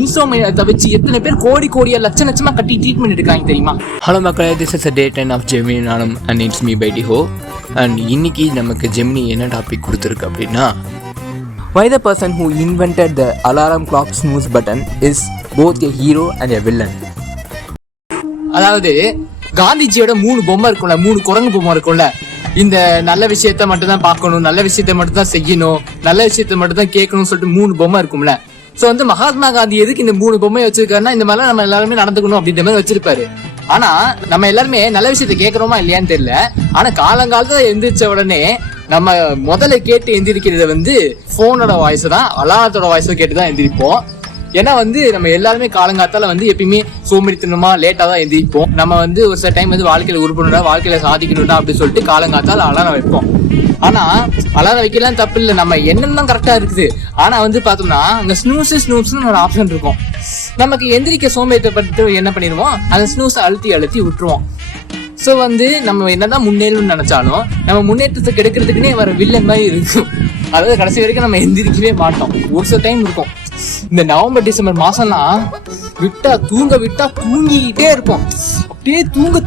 இன்சோமினியாவை வச்சு எத்தனை பேர் கோடியா லட்சமா கட்டி ட்ரீட்மெண்ட் எடுக்காங்க தெரியுமா? ஹலோ மக்களே, this is day 10 of Gemini நானும் அண்ட் இட்ஸ் மீ பை டிஹோ. அண்ட் இன்னைக்கு நமக்கு ஜெமினி என்ன டாபிக் கொடுத்துருக்கு அப்படின்னா, why the person who invented the alarm clock snooze button is both a hero and a villain. அதாவது காந்திஜியோட 3 பொம்மை இருக்கும்ல, 3 குரங்கு பொம்மை இருக்கும்ல. இந்த நல்ல விஷயத்த மட்டும் தான் பார்க்கணும், நல்ல விஷயத்த மட்டும் தான் செய்யணும், நல்ல விஷயத்த மட்டும் தான் கேட்கணும்னு சொல்லிட்டு 3 பொம்மை இருக்கும்ல. சோ வந்து மகாத்மா காந்தி எதுக்கு இந்த 3 பொம்மையை வச்சிருக்காருன்னா, இந்த மாதிரிலாம் நம்ம எல்லாருமே நடந்துக்கணும் அப்படின்ற மாதிரி வச்சிருப்பாரு. ஆனா நம்ம எல்லாருமே நல்ல விஷயத்த கேட்கறோமா இல்லையான்னு தெரியல. ஆனா காலங்காலத்துல எந்திரிச்ச உடனே நம்ம முதல்ல கேட்டு எந்திரிக்கிறத வந்து போனோட வாய்ஸ் தான், அலாரத்தோட வாய்ஸோ கேட்டுதான் எந்திரிப்போம். ஏன்னா வந்து நம்ம எல்லாருமே காலங்காத்தால வந்து எப்பயுமே சோம்பேறித்தனமா லேட்டா தான் எந்திரிப்போம். நம்ம வந்து ஒரு சில டைம் வந்து வாழ்க்கையில உருப்படணும்டா, வாழ்க்கையில சாதிக்கணும்டா அப்படின்னு சொல்லிட்டு காலங்காத்தால அலாரம் வைப்போம். ஆனா அலாரம் வைக்கலாம் தப்பு இல்லை, நம்ம எண்ணம் கரெக்டா இருக்குது. ஆனா வந்து பார்த்தோம்னா அந்த ஸ்னூஸ்னு ஒரு ஆப்ஷன் இருக்கும். நமக்கு எந்திரிக்க சோம்பேறிப்பட்டு என்ன பண்ணிடுவோம், அந்த ஸ்னூஸை அழுத்தி விட்டுருவோம். ஸோ வந்து நம்ம என்னதான் முன்னேறணும்னு நினைச்சாலும் நம்ம முன்னேற்றத்தை கெடுக்கிறதுக்குன்னே வர வில்லன் மாதிரி இருக்கும். அதாவது கடைசி வரைக்கும் நம்ம எந்திரிக்கவே மாட்டோம். ஒரு சில டைம் இருக்கும். இந்த நவம்பர் டிசம்பர் மாசம்லாம் விட்டா தூங்கிக்கிட்டே இருப்போம். அப்படியே தூங்க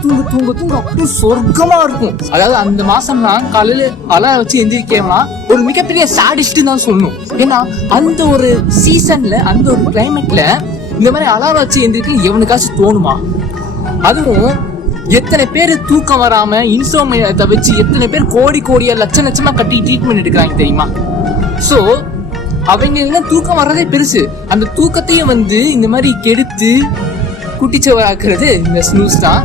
அப்படியே சொர்க்கமா இருக்கும். அதாவது அந்த மாசம்லாம் காலையில அலாரம் வச்சு எந்திரிக்கலாம் ஒரு மிகப்பெரிய சாடிஸ்ட் தான் சொல்லணும். ஏன்னா அந்த ஒரு சீசன்ல, அந்த ஒரு கிளைமேட்ல இந்த மாதிரி அலாரம் வச்சு எந்திரிக்க எவனுக்காச்சும் தோணுமா? அதுவும் எத்தனை பேர் தூக்கம் வராம இன்சோமினியாவை வச்சு எத்தனை பேர் கோடியா லட்சமா கட்டி ட்ரீட்மெண்ட் எடுக்கிறாங்க தெரியுமா? சோ அவங்க தூக்கம் வர்றதே பெருசு, அந்த தூக்கத்தையும் வந்து இந்த மாதிரி கெடுத்து குட்டிச்சவராக்குறது இந்த ஸ்னூஸ் தான்.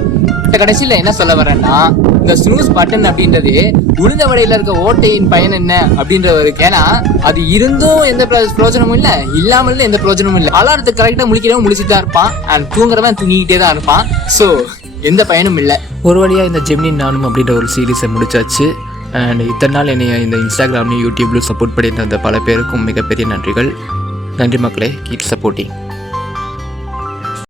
கடைசியில என்ன சொல்ல வரேன்னா, இந்த ஸ்னூஸ் பட்டன் அப்படின்றது உளுந்த வடையில இருக்க ஓட்டையின் பயன் என்ன அப்படின்றது. ஏன்னா அது இருந்தும் எந்த பிரயோஜனமும் இல்லை, இல்லாமல் எந்த பிரயோஜனமும் இல்லை. அலாரத்தை கரெக்டா முழிக்கிறவன் முழிச்சுட்டு தான் இருப்பான், அண்ட் தூங்குறவன் தூங்கிக்கிட்டே தான் இருப்பான். ஸோ எந்த பயனும் இல்லை. ஒரு வழியாக இந்த ஜெமினி நானும் அப்படின்ற ஒரு சீரீஸை முடிச்சாச்சு. அண்ட் இத்தனை நாள் என்னை இந்த இன்ஸ்டாகிராம்லையும் யூடியூப்லையும் சப்போர்ட் பண்ணிட்டு இருந்த பல பேருக்கும் மிகப்பெரிய நன்றிகள். நன்றி மக்களே, கீப் சப்போர்ட்டிங்.